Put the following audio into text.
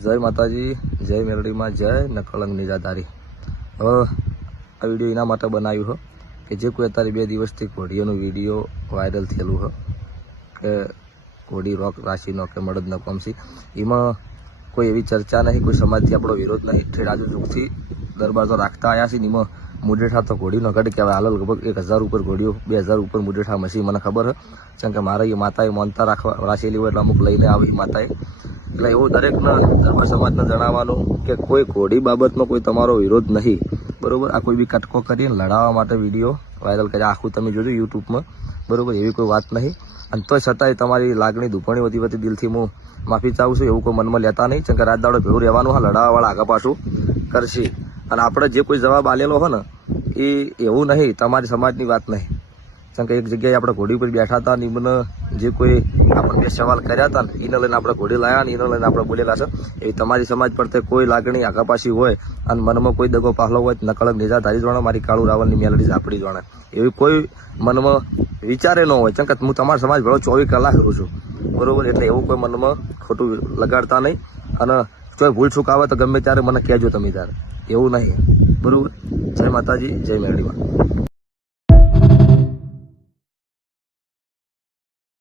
જય માતાજી, જય મેલડીમાં, જય નકળંગ નિજાધારી। હવે આ વિડીયો એના માટે બનાવ્યું હો કે જે કોઈ અત્યારે 2 દિવસથી ઘોડીઓનો વિડીયો વાયરલ થયેલું હો કે ઘોડી રોક રાશિનો કે મળદનો કોમસી, એમાં કોઈ એવી ચર્ચા નહીં, કોઈ સમાજથી આપણો વિરોધ નહીં। ઠેડાજુ સુખથી દરબાર તો રાખતા આવ્યા છે ને એમાં મુડેઠા તો ઘોડીનો ગઢ કહેવાય। હાલ લગભગ 1000 ઉપર ઘોડીઓ, 2000 ઉપર મુડેઠા મસી મને ખબર છે, કેમ કે મારા એ માતાએ માનતા રાખવા રાખેલી હોય એટલે અમુક લઈને આવી માતાએ। એટલે એવું દરેકને ધર્મ સમાજને જણાવવાનું કે કોઈ ઘોડી બાબતમાં કોઈ તમારો વિરોધ નહીં, બરોબર। આ કોઈ બી કટકો કરીને લડાવવા માટે વિડીયો વાયરલ કરે, આખું તમે જોજો યુટ્યુબમાં, બરોબર। એવી કોઈ વાત નહીં, અને તોય છતાંય તમારી લાગણી દુભાણી વધી દિલથી હું માફી ચાહું છું। એવું કોઈ મનમાં લેતા નહીં, કેમ કે રાત દાડો ભેગું રહેવાનું હા, લડાવવાવાળા આગા પાછું કરશે। અને આપણે જે કોઈ જવાબ આલેલો હોય ને એ એવું નહીં, તમારી સમાજની વાત નહીં, કેમ કે એક જગ્યાએ આપણે ઘોડી પર બેઠા હતા ને એમને જે કોઈ આપણે 2 સવાલ કર્યા હતા ને એને લઈને આપણે ઘોડી લાયા ને એને લઈને આપણે બોલેલા છે। એવી તમારી સમાજ પ્રત્યે કોઈ લાગણી આગા પાછી હોય અને મનમાં કોઈ દગો પાહલો હોય, નકળંગ નિજાધારી જોણે, મારી કાળુ રાવણની મેલડી ઝાપડી જોણે, એવી કોઈ મનમાં વિચારે ન હોય, કેમ કે હું તમારા સમાજ ભેળો 24 કલાક રહું છું, બરોબર। એટલે એવું કોઈ મનમાં ખોટું લગાડતા નહીં, અને જો ભૂલ ચૂક આવે તો ગમે ત્યારે મને કહેજો તમે ત્યારે, એવું નહીં, બરોબર। જય માતાજી, જય મેલડીમાં।